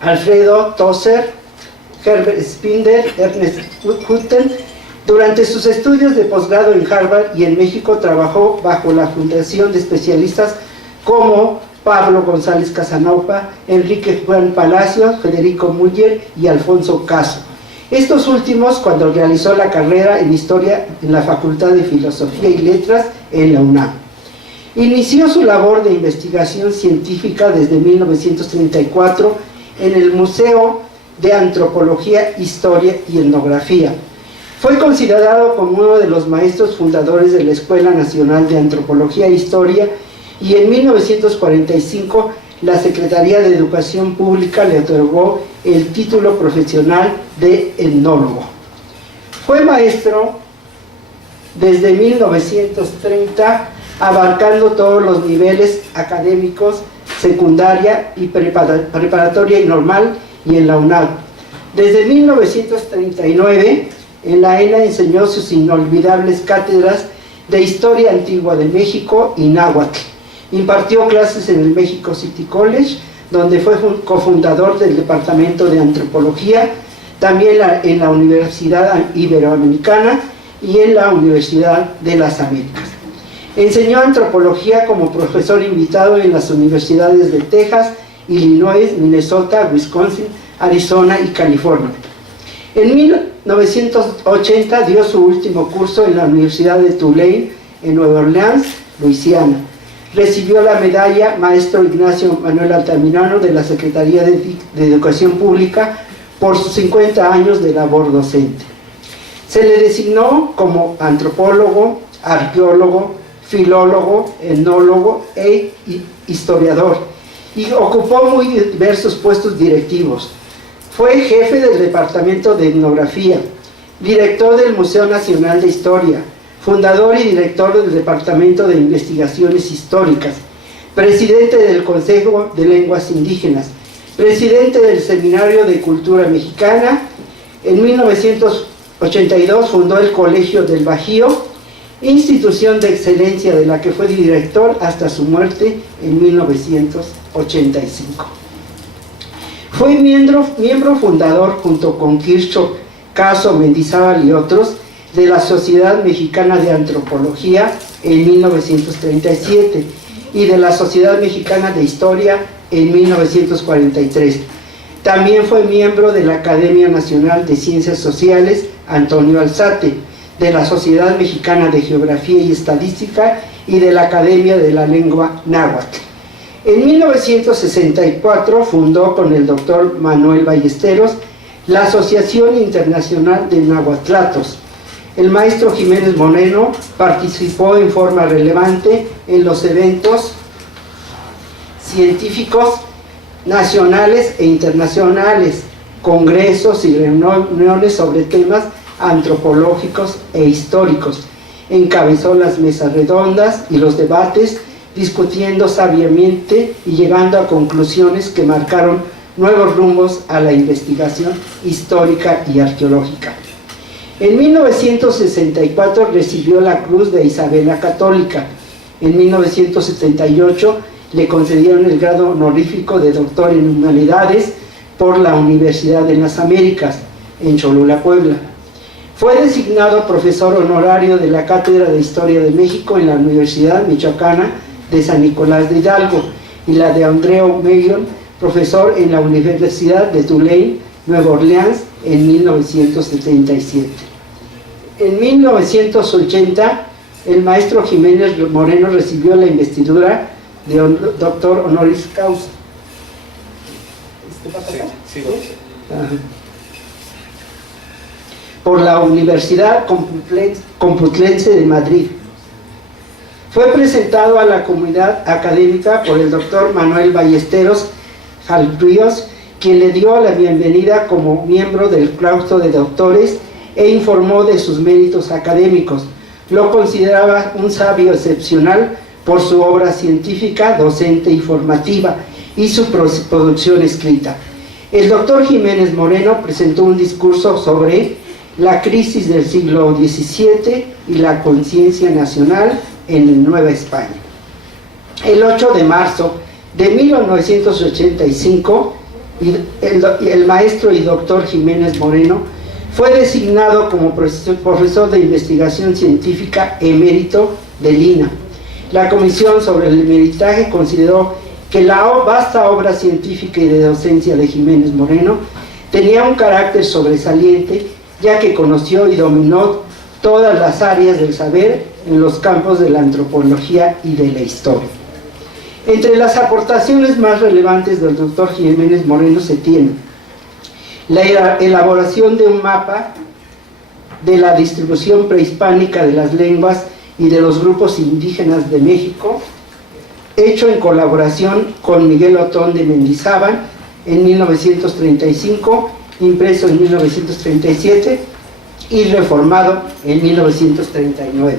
Alfredo Tosser, Herbert Spinder, Ernest Hutten. Durante sus estudios de posgrado en Harvard y en México trabajó bajo la fundación de especialistas como Pablo González Casanova, Enrique Juan Palacios, Federico Müller y Alfonso Caso. Estos últimos cuando realizó la carrera en Historia en la Facultad de Filosofía y Letras en la UNAM. Inició su labor de investigación científica desde 1934 en el Museo de Antropología, Historia y Etnografía. Fue considerado como uno de los maestros fundadores de la Escuela Nacional de Antropología e Historia y en 1945 la Secretaría de Educación Pública le otorgó el título profesional de etnólogo. Fue maestro desde 1930, abarcando todos los niveles académicos, secundaria y preparatoria y normal, y en la UNAM. Desde 1939, en la ENA enseñó sus inolvidables cátedras de Historia Antigua de México y Náhuatl. Impartió clases en el Mexico City College, donde fue cofundador del Departamento de Antropología, también en la Universidad Iberoamericana y en la Universidad de las Américas. Enseñó antropología como profesor invitado en las universidades de Texas, Illinois, Minnesota, Wisconsin, Arizona y California. En 1980 dio su último curso en la Universidad de Tulane, en Nueva Orleans, Luisiana. Recibió la medalla Maestro Ignacio Manuel Altamirano de la Secretaría de Educación Pública por sus 50 años de labor docente. Se le designó como antropólogo, arqueólogo, filólogo, etnólogo e historiador y ocupó muy diversos puestos directivos. Fue jefe del Departamento de Etnografía, director del Museo Nacional de Historia, fundador y director del Departamento de Investigaciones Históricas, presidente del Consejo de Lenguas Indígenas, presidente del Seminario de Cultura Mexicana. En 1982 fundó el Colegio del Bajío, institución de excelencia de la que fue director hasta su muerte en 1985. Fue miembro fundador, junto con Kirchhoff, Caso, Mendizábal y otros, de la Sociedad Mexicana de Antropología en 1937 y de la Sociedad Mexicana de Historia en 1943. También fue miembro de la Academia Nacional de Ciencias Sociales Antonio Alzate, de la Sociedad Mexicana de Geografía y Estadística y de la Academia de la Lengua Náhuatl. En 1964 fundó con el doctor Manuel Ballesteros la Asociación Internacional de Nahuatlatos. El maestro Jiménez Moreno participó en forma relevante en los eventos científicos nacionales e internacionales, congresos y reuniones sobre temas antropológicos e históricos. Encabezó las mesas redondas y los debates, discutiendo sabiamente y llegando a conclusiones que marcaron nuevos rumbos a la investigación histórica y arqueológica. En 1964 recibió la Cruz de Isabel la Católica. En 1978 le concedieron el grado honorífico de doctor en Humanidades por la Universidad de las Américas, en Cholula, Puebla. Fue designado profesor honorario de la Cátedra de Historia de México en la Universidad Michoacana de San Nicolás de Hidalgo y la de Andreu Mellon, profesor en la Universidad de Tulane, Nueva Orleans, en 1977. En 1980, el maestro Jiménez Moreno recibió la investidura de doctor honoris causa. Sí. Por la Universidad Complutense de Madrid. Fue presentado a la comunidad académica por el doctor Manuel Ballesteros Jalríos, quien le dio la bienvenida como miembro del claustro de doctores e informó de sus méritos académicos. Lo consideraba un sabio excepcional por su obra científica, docente y formativa y su producción escrita. El doctor Jiménez Moreno presentó un discurso sobre la crisis del siglo XVII y la conciencia nacional en Nueva España. El 8 de marzo de 1985, el maestro y doctor Jiménez Moreno, fue designado como profesor de investigación científica emérito del INA. La Comisión sobre el Emeritaje consideró que la vasta obra científica y de docencia de Jiménez Moreno tenía un carácter sobresaliente, ya que conoció y dominó todas las áreas del saber en los campos de la antropología y de la historia. Entre las aportaciones más relevantes del doctor Jiménez Moreno se tiene la elaboración de un mapa de la distribución prehispánica de las lenguas y de los grupos indígenas de México, hecho en colaboración con Miguel Otón de Mendizábal en 1935, impreso en 1937 y reformado en 1939.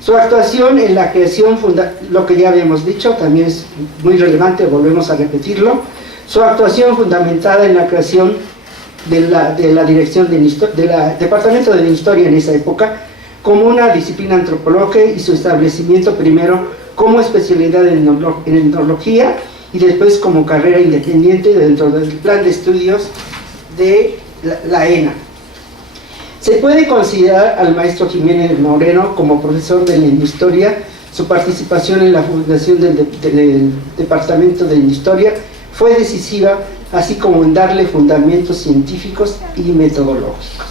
Su actuación en la creación, lo que ya habíamos dicho, también es muy relevante, volvemos a repetirlo, su actuación fundamentada en la creación de la dirección del Departamento de Historia en esa época, como una disciplina antropológica, y su establecimiento primero como especialidad en etnología y después como carrera independiente dentro del plan de estudios de la ENA. Se puede considerar al maestro Jiménez Moreno como profesor de la Historia. Su participación en la fundación del Departamento de Historia fue decisiva, así como en darle fundamentos científicos y metodológicos.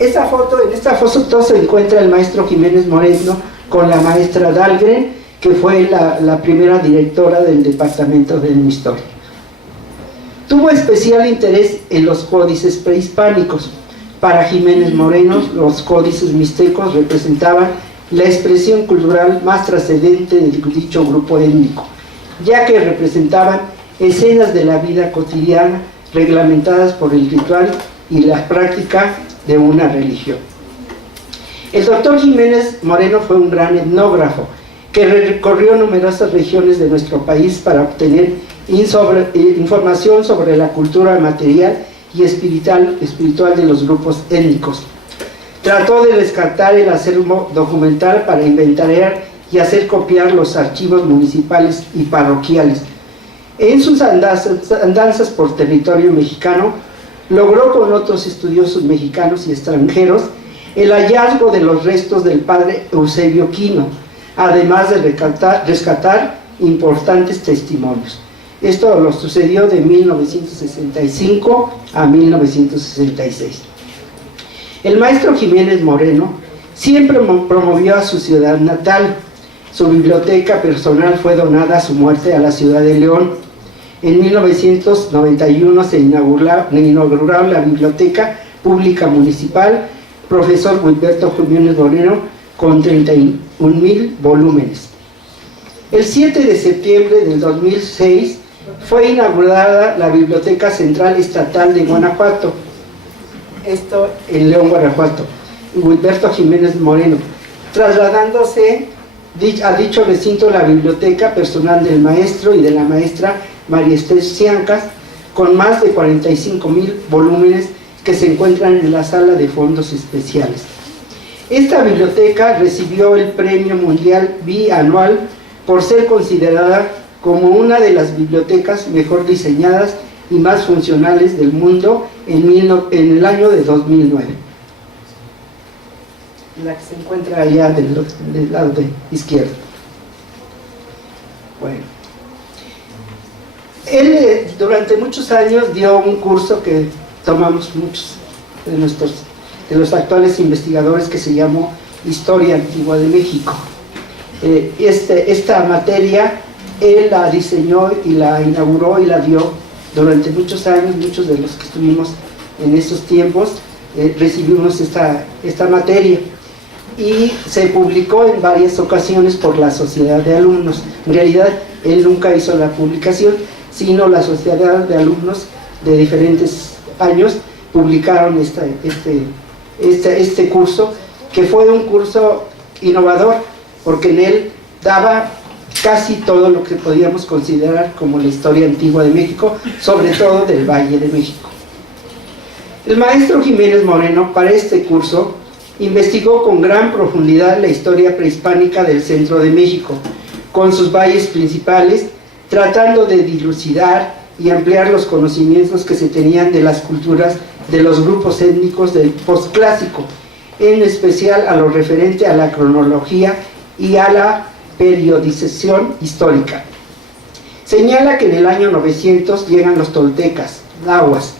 En esta foto se encuentra el maestro Jiménez Moreno con la maestra Dahlgren, que fue la primera directora del Departamento de Historia. Tuvo especial interés en los códices prehispánicos. Para Jiménez Moreno, los códices mixtecos representaban la expresión cultural más trascendente de dicho grupo étnico, ya que representaban escenas de la vida cotidiana reglamentadas por el ritual y la práctica de una religión. El doctor Jiménez Moreno fue un gran etnógrafo que recorrió numerosas regiones de nuestro país para obtener información sobre la cultura material y espiritual de los grupos étnicos. Trató de rescatar el acervo documental para inventariar y hacer copiar los archivos municipales y parroquiales. En sus andanzas por territorio mexicano, logró con otros estudiosos mexicanos y extranjeros el hallazgo de los restos del padre Eusebio Quino, además de rescatar importantes testimonios. Esto lo sucedió de 1965 a 1966. El maestro Jiménez Moreno siempre promovió a su ciudad natal. Su biblioteca personal fue donada a su muerte a la ciudad de León. En 1991 se inauguró la Biblioteca Pública Municipal Profesor Wilberto Jiménez Moreno, con 31,000 volúmenes. El 7 de septiembre del 2006 fue inaugurada la Biblioteca Central Estatal de Guanajuato, esto en León, Guanajuato, Wilberto Jiménez Moreno, trasladándose a dicho recinto la biblioteca personal del maestro y de la maestra María Esther Ciancas, con más de 45,000 volúmenes que se encuentran en la sala de fondos especiales. Esta biblioteca recibió el Premio Mundial bianual por ser considerada como una de las bibliotecas mejor diseñadas y más funcionales del mundo en el año de 2009. La que se encuentra allá del lado de izquierdo. Bueno. Él durante muchos años dio un curso que tomamos muchos de los actuales investigadores, que se llamó Historia Antigua de México. Esta materia él la diseñó y la inauguró y la dio durante muchos años. Muchos de los que estuvimos en esos tiempos recibimos esta materia, y se publicó en varias ocasiones por la Sociedad de Alumnos. En realidad él nunca hizo la publicación, sino la Sociedad de Alumnos de diferentes años publicaron este curso, que fue un curso innovador, porque en él daba casi todo lo que podíamos considerar como la historia antigua de México, sobre todo del Valle de México. El maestro Jiménez Moreno, para este curso, investigó con gran profundidad la historia prehispánica del centro de México, con sus valles principales, tratando de dilucidar y ampliar los conocimientos que se tenían de las culturas de los grupos étnicos del posclásico, en especial a lo referente a la cronología y a la periodización histórica. Señala que en el año 900 llegan los toltecas, nahuas,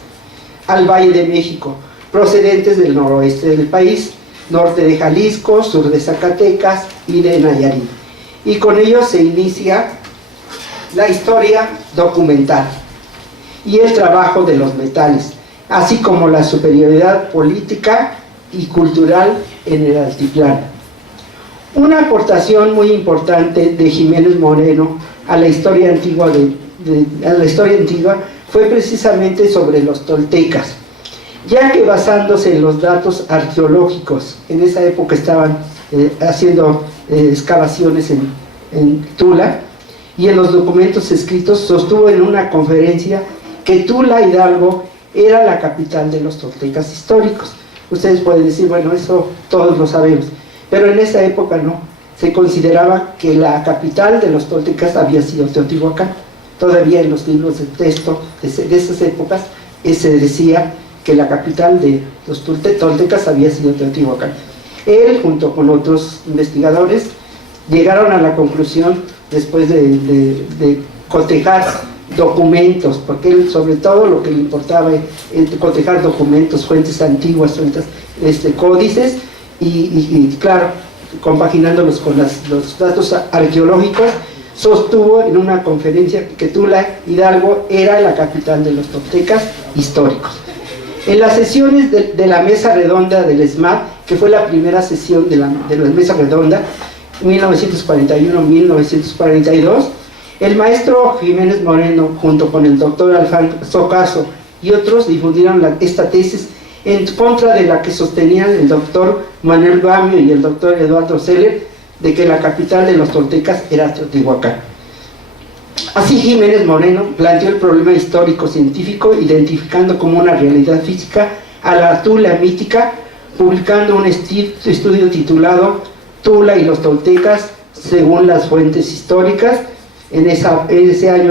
al Valle de México, procedentes del noroeste del país, norte de Jalisco, sur de Zacatecas y de Nayarit. Y con ello se inicia la historia documental y el trabajo de los metales, así como la superioridad política y cultural en el altiplano. Una aportación muy importante de Jiménez Moreno a la historia antigua, fue precisamente sobre los toltecas, ya que basándose en los datos arqueológicos, en esa época estaban haciendo excavaciones en Tula, y en los documentos escritos sostuvo en una conferencia que Tula Hidalgo era la capital de los toltecas históricos. Ustedes pueden decir, bueno, eso todos lo sabemos, pero en esa época no, se consideraba que la capital de los toltecas había sido Teotihuacán. Todavía en los libros de texto de esas épocas se decía que la capital de los toltecas había sido Teotihuacán. Él, junto con otros investigadores, llegaron a la conclusión, después de cotejar documentos, porque él sobre todo lo que le importaba es cotejar documentos, fuentes antiguas, fuentes, códices, y claro, compaginándolos con los datos arqueológicos, sostuvo en una conferencia que Tula Hidalgo era la capital de los toltecas históricos. En las sesiones de la mesa redonda del ESMAD, que fue la primera sesión de la mesa redonda, 1941-1942, el maestro Jiménez Moreno, junto con el doctor Alfonso Caso y otros, difundieron esta tesis en contra de la que sostenían el doctor Manuel Gamio y el doctor Eduardo Seller, de que la capital de los toltecas era Teotihuacán. Así Jiménez Moreno planteó el problema histórico-científico, identificando como una realidad física a la Tula mítica, publicando un estudio titulado Tula y los toltecas según las fuentes históricas, en ese año